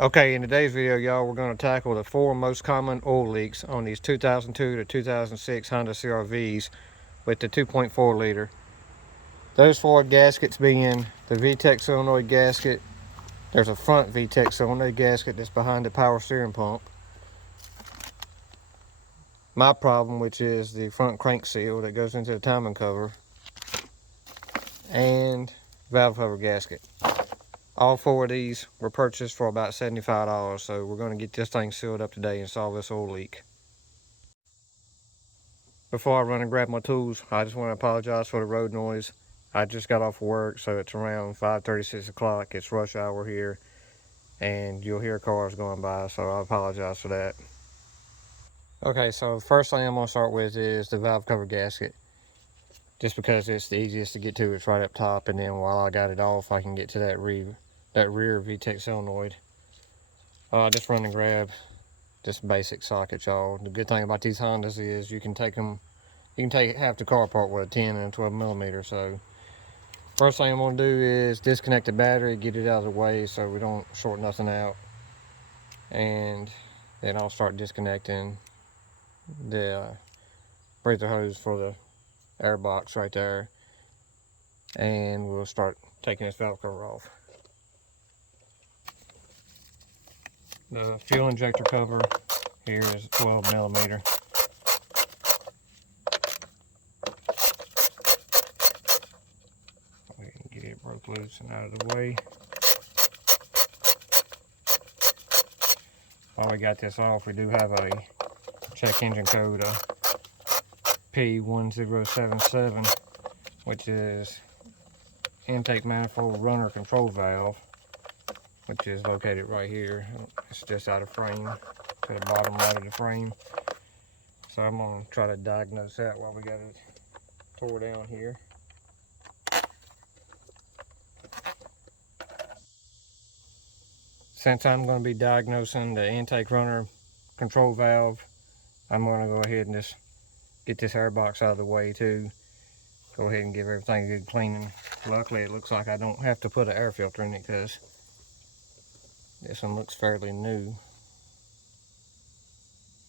Okay, in today's video, y'all, we're going to tackle the 4 most common oil leaks on these 2002 to 2006 Honda CR-Vs with the 2.4 liter. Those 4 gaskets being the VTEC solenoid gasket. There's a front VTEC solenoid gasket that's behind the power steering pump. My problem, which is the front crank seal that goes into the timing cover, and valve cover gasket. All 4 of these were purchased for about $75, so we're going to get this thing sealed up today and solve this oil leak. Before I run and grab my tools, I just want to apologize for the road noise. I just got off work, so it's around 5:30, 6 o'clock. It's rush hour here, and you'll hear cars going by, so I apologize for that. Okay, so the first thing I'm going to start with is the valve cover gasket. Just because it's the easiest to get to, it's right up top, and then while I got it off, I can get to that rear VTEC solenoid. Just run and grab just basic socket, y'all. The good thing about these Hondas is you can take half the car apart with a 10 and a 12 millimeter. So first thing I'm going to do is disconnect the battery, get it out of the way so we don't short nothing out, and then I'll start disconnecting the breather hose for the air box right there, and we'll start taking this valve cover off. The fuel injector cover here is 12 millimeter. We can get it broke loose and out of the way. While we got this off, we do have a check engine code of P1077, which is intake manifold runner control valve, which is located right here. It's just out of frame to the bottom right of the frame. So I'm going to try to diagnose that while we got it tore down here. Since I'm going to be diagnosing the intake runner control valve, I'm going to go ahead and just get this air box out of the way too. Go ahead and give everything a good cleaning. Luckily it looks like I don't have to put an air filter in it because this one looks fairly new.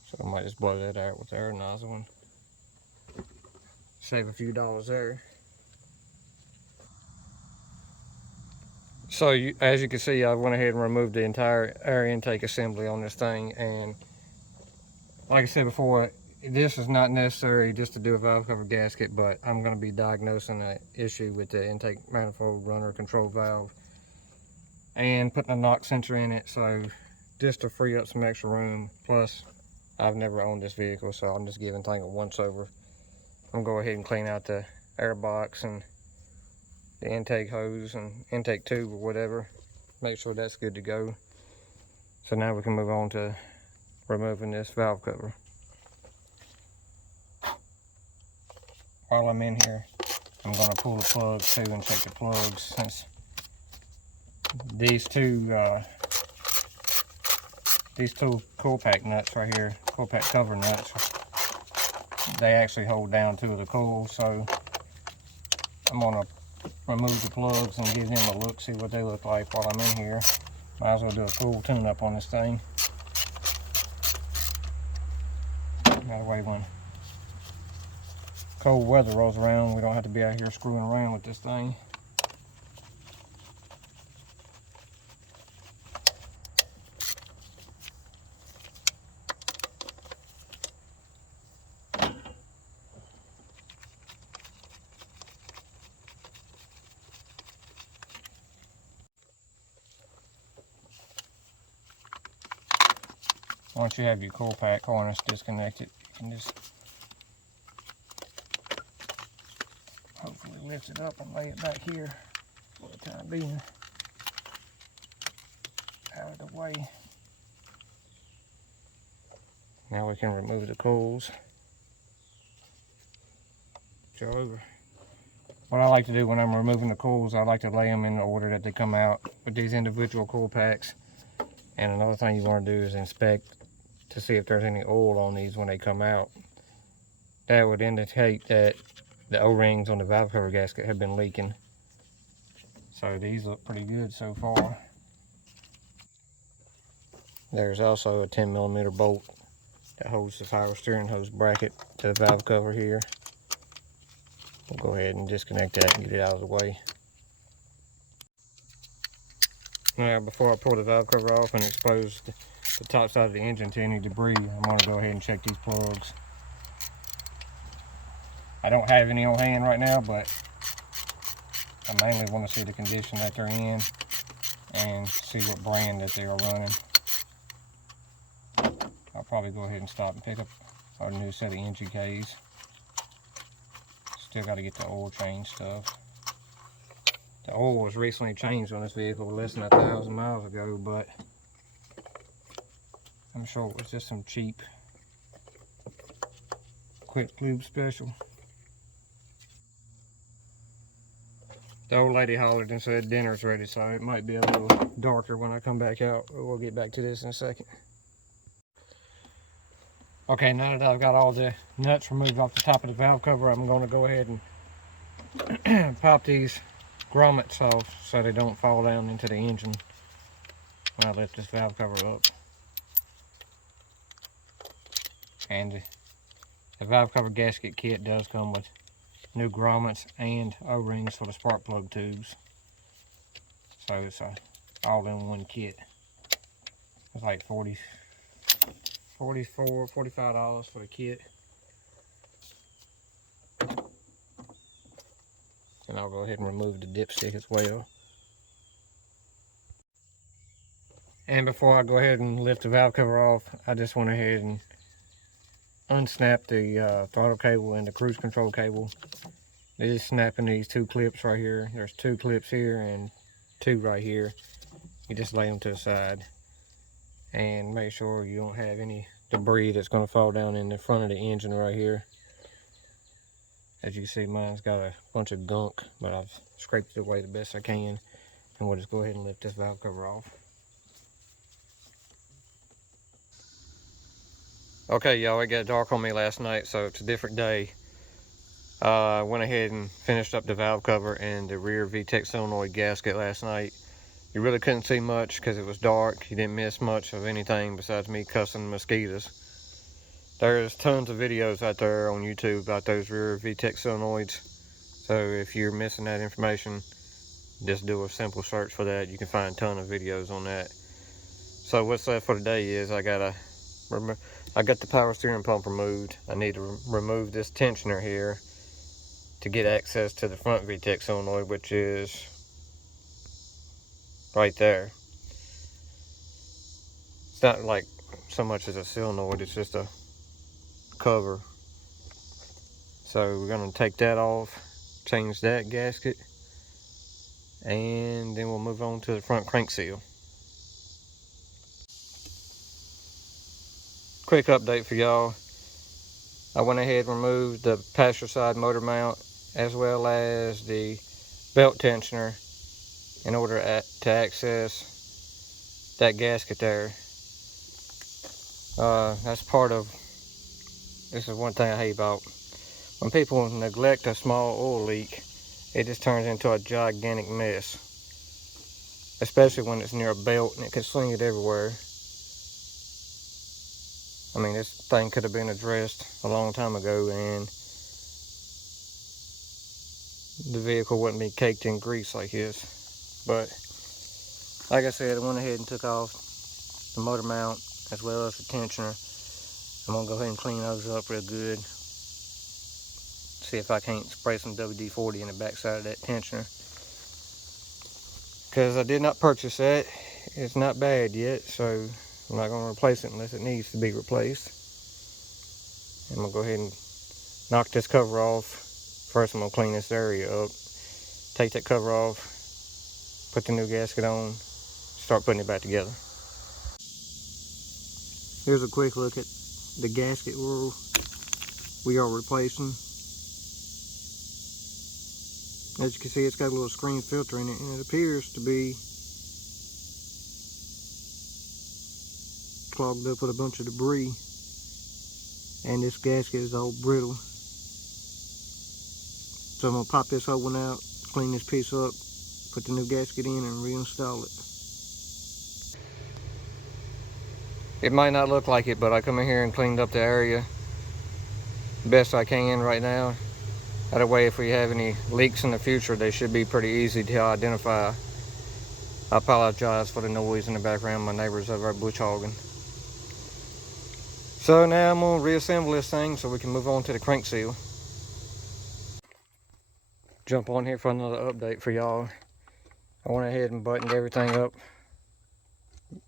So I might just blow that out with the air nozzle and save a few dollars there. So as you can see, I went ahead and removed the entire air intake assembly on this thing, and like I said before, this is not necessary just to do a valve cover gasket, but I'm going to be diagnosing an issue with the intake manifold runner control valve and putting a knock sensor in it, so just to free up some extra room. Plus, I've never owned this vehicle, so I'm just giving things a once over. I'm going to go ahead and clean out the air box and the intake hose and intake tube or whatever. Make sure that's good to go. So now we can move on to removing this valve cover. While I'm in here, I'm going to pull the plugs too and check the plugs, since these two coil pack nuts right here, coil pack cover nuts, they actually hold down 2 of the coils. So I'm going to remove the plugs and give them a look, see what they look like while I'm in here. Might as well do a full tune-up on this thing. That way when cold weather rolls around, we don't have to be out here screwing around with this thing. Once you have your coil pack harness disconnected, you can just hopefully lift it up and lay it back here for the time being, out of the way. Now we can remove the coils. Show over. What I like to do when I'm removing the coils, I like to lay them in the order that they come out with these individual coil packs. And another thing you want to do is inspect to see if there's any oil on these when they come out. That would indicate that the O-rings on the valve cover gasket have been leaking. So these look pretty good so far. There's also a 10mm bolt that holds the power steering hose bracket to the valve cover here. We'll go ahead and disconnect that and get it out of the way. Now, before I pull the valve cover off and expose the top side of the engine to any debris, I'm going to go ahead and check these plugs. I don't have any on hand right now, but I mainly want to see the condition that they're in and see what brand that they are running. I'll probably go ahead and stop and pick up our new set of NGKs. Still got to get the oil change stuff. The oil was recently changed on this vehicle less than 1,000 miles ago, but I'm sure it was just some cheap quick lube special. The old lady hollered and said dinner's ready, so it might be a little darker when I come back out. We'll get back to this in a second. Okay, now that I've got all the nuts removed off the top of the valve cover, I'm going to go ahead and pop these grommets off so they don't fall down into the engine when I lift this valve cover up. And the valve cover gasket kit does come with new grommets and O-rings for the spark plug tubes. So it's a all-in-one kit. It's like $45 for the kit. And I'll go ahead and remove the dipstick as well. And before I go ahead and lift the valve cover off, I just went ahead and unsnap the throttle cable and the cruise control cable. They're just snapping these two clips right here. There's two clips here and two right here. You just lay them to the side and make sure you don't have any debris that's going to fall down in the front of the engine right here. As you can see, mine's got a bunch of gunk, but I've scraped it away the best I can. And we'll just go ahead and lift this valve cover off. Okay, y'all, it got dark on me last night, so it's a different day. I went ahead and finished up the valve cover and the rear VTEC solenoid gasket last night. You really couldn't see much because it was dark. You didn't miss much of anything besides me cussing mosquitoes. There's tons of videos out there on YouTube about those rear VTEC solenoids. So if you're missing that information, just do a simple search for that. You can find a ton of videos on that. So what's left for today is I got the power steering pump removed. I need to remove this tensioner here to get access to the front VTEC solenoid, which is right there. It's not like so much as a solenoid, it's just a cover. So we're going to take that off, change that gasket, and then we'll move on to the front crank seal. Quick update for y'all. I went ahead and removed the passenger side motor mount as well as the belt tensioner in order to access that gasket there. That's part of, this is one thing I hate about, when people neglect a small oil leak, it just turns into a gigantic mess. Especially when it's near a belt and it can sling it everywhere. I mean, this thing could have been addressed a long time ago and the vehicle wouldn't be caked in grease like this. But like I said, I went ahead and took off the motor mount as well as the tensioner. I'm gonna go ahead and clean those up real good. See if I can't spray some WD-40 in the backside of that tensioner. Because I did not purchase that. It's not bad yet, so I'm not gonna replace it unless it needs to be replaced. I'm gonna go ahead and knock this cover off. First, I'm gonna clean this area up. Take that cover off, put the new gasket on, start putting it back together. Here's a quick look at the gasket we are replacing. As you can see, it's got a little screen filter in it, and it appears to be clogged up with a bunch of debris. And this gasket is all brittle. So I'm gonna pop this old one out, clean this piece up, put the new gasket in, and reinstall it. It might not look like it, but I come in here and cleaned up the area best I can right now. That way, if we have any leaks in the future, they should be pretty easy to identify. I apologize for the noise in the background. My neighbors over at bush hogging. So now I'm gonna reassemble this thing so we can move on to the crank seal. Jump on here for another update for y'all. I went ahead and buttoned everything up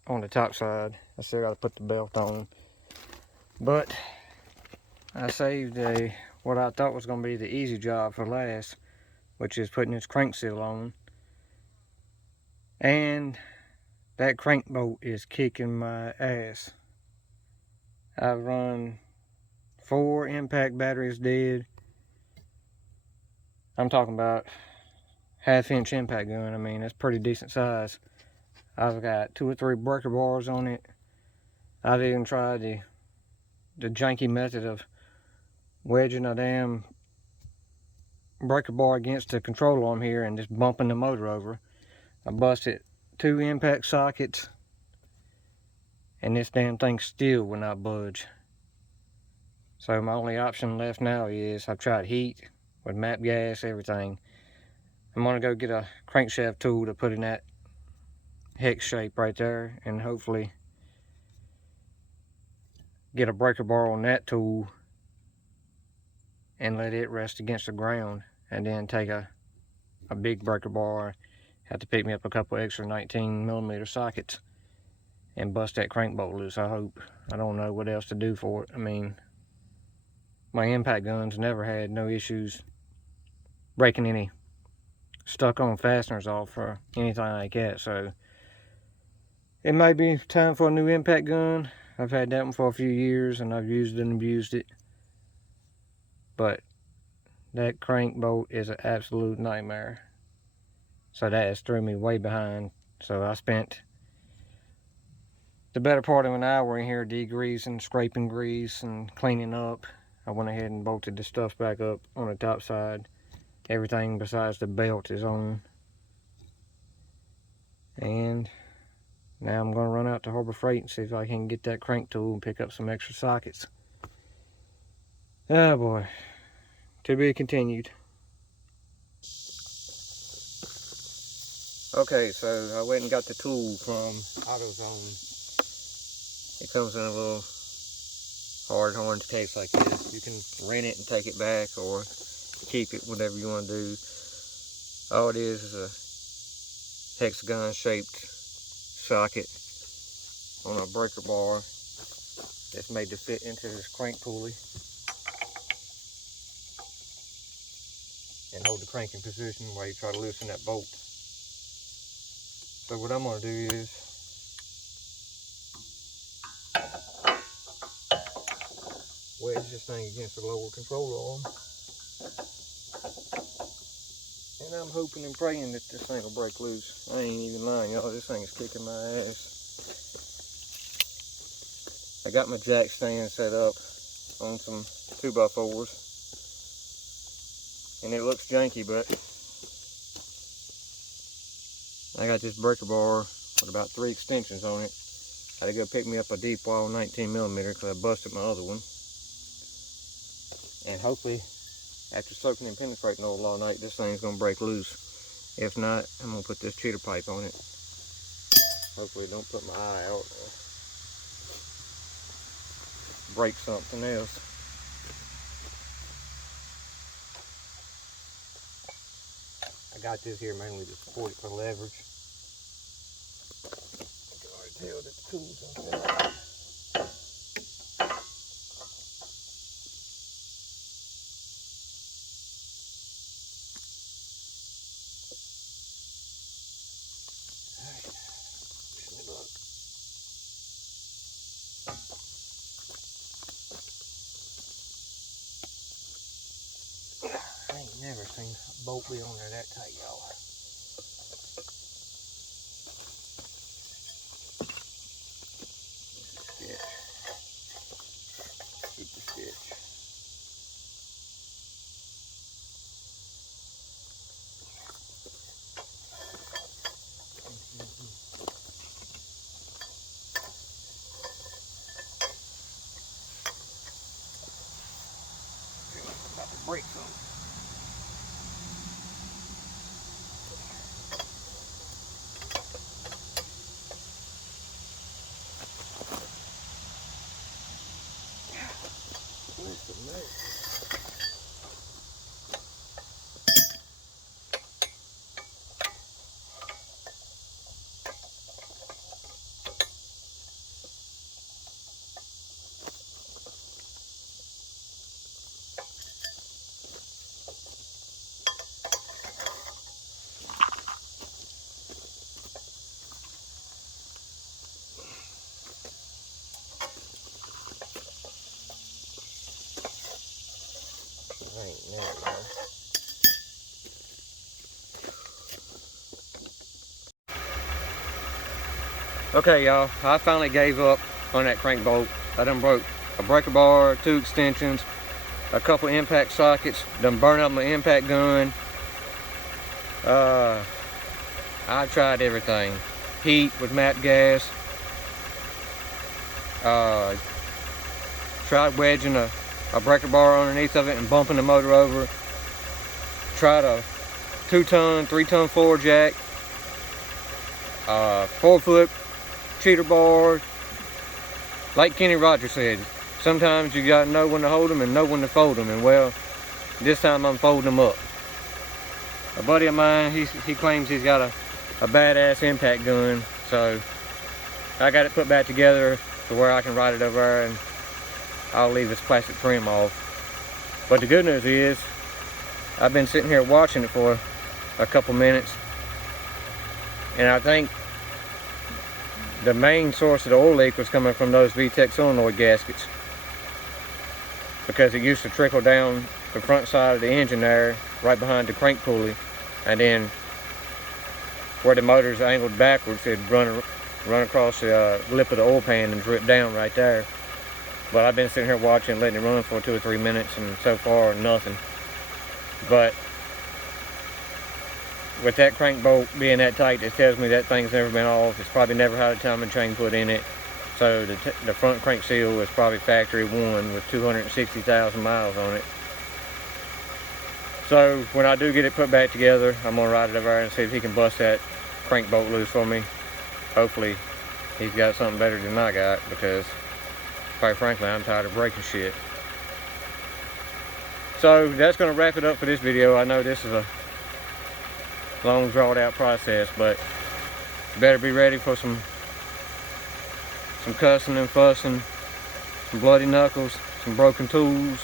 on the top side. I still gotta put the belt on. But I saved what I thought was gonna be the easy job for last, which is putting this crank seal on. And that crank bolt is kicking my ass. I've run 4 impact batteries dead. I'm talking about 1/2-inch impact gun. I mean, that's pretty decent size. I've got 2 or 3 breaker bars on it. I've even tried the janky method of wedging a damn breaker bar against the control arm here and just bumping the motor over. I busted 2 impact sockets, and this damn thing still will not budge. So my only option left now is I've tried heat with MAP gas, everything. I'm gonna go get a crankshaft tool to put in that hex shape right there, and hopefully get a breaker bar on that tool and let it rest against the ground, and then take a big breaker bar, have to pick me up a couple extra 19mm sockets and bust that crank bolt loose. I hope. I don't know what else to do for it. I mean, my impact guns never had no issues breaking any stuck on fasteners off or anything like that, so it may be time for a new impact gun. I've had that one for a few years and I've used it and abused it, but that crank bolt is an absolute nightmare. So that has threw me way behind. So I spent the better part of an hour in here degreasing, scraping grease and cleaning up. I went ahead and bolted the stuff back up on the top side. Everything besides the belt is on. And now I'm going to run out to Harbor Freight and see if I can get that crank tool and pick up some extra sockets. Oh boy, to be continued. Okay, so I went and got the tool from AutoZone. It comes in a little hard orange case like this. You can rent it and take it back, or keep it, whatever you want to do. All it is a hexagon shaped socket on a breaker bar that's made to fit into this crank pulley and hold the crank in position while you try to loosen that bolt. So what I'm going to do is wedge this thing against the lower control arm, and I'm hoping and praying that this thing will break loose. I ain't even lying, y'all, this thing is kicking my ass. I got my jack stand set up on some 2x4s, and it looks janky, but I got this breaker bar with about 3 extensions on it. I had to go pick me up a deep wall 19mm because I busted my other one. And hopefully, after soaking in penetrating oil all night, this thing's gonna break loose. If not, I'm gonna put this cheater pipe on it. Hopefully it don't put my eye out or break something else. I got this here mainly to support it for leverage. You can already tell that the tool's unset. I ain't never seen a bolt be on there that tight, y'all. Stitch. Keep the stitch. Okay, y'all, I finally gave up on that crank bolt. I done broke a breaker bar, 2 extensions, a couple impact sockets, done burned up my impact gun. I tried everything. Heat with MAP gas. Tried wedging a breaker bar underneath of it and bumping the motor over. Tried a 2-ton, 3-ton floor jack. 4-foot cheater bar. Like Kenny Rogers said, sometimes you gotta know when to hold them and know when to fold them. And well, this time I'm folding them up. A buddy of mine, he claims he's got a badass impact gun, so I got it put back together to where I can ride it over there, and I'll leave this plastic trim off. But the good news is, I've been sitting here watching it for a couple minutes, and I think the main source of the oil leak was coming from those VTEC solenoid gaskets, because it used to trickle down the front side of the engine there, right behind the crank pulley, and then where the motor's angled backwards, it'd run across the lip of the oil pan and drip down right there. But I've been sitting here watching, letting it run for 2 or 3 minutes, and so far nothing. But with that crank bolt being that tight, it tells me that thing's never been off. It's probably never had a timing chain put in it. So the front crank seal is probably factory one with 260,000 miles on it. So when I do get it put back together, I'm gonna ride it over there and see if he can bust that crank bolt loose for me. Hopefully he's got something better than I got, because quite frankly, I'm tired of breaking shit. So that's gonna wrap it up for this video. I know this is a long drawn out process, but you better be ready for some cussing and fussing, some bloody knuckles, some broken tools.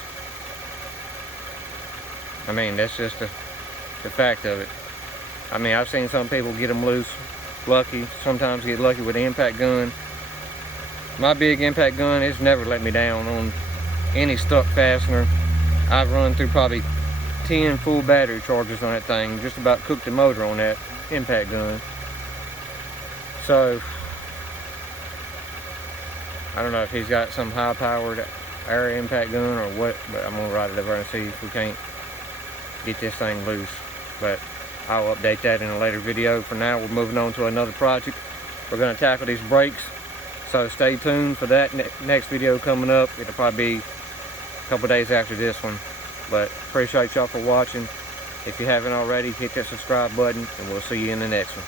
I mean, that's just the fact of it. I mean, I've seen some people get them loose, lucky, sometimes get lucky with the impact gun. My big impact gun has never let me down on any stuck fastener. I've run through probably 10 full battery charges on that thing, just about cooked the motor on that impact gun. So, I don't know if he's got some high powered air impact gun or what, but I'm gonna ride it over and see if we can't get this thing loose. But I'll update that in a later video. For now, we're moving on to another project. We're gonna tackle these brakes, so stay tuned for that next video coming up. It'll probably be a couple days after this one. But appreciate y'all for watching. If you haven't already, hit that subscribe button, and we'll see you in the next one.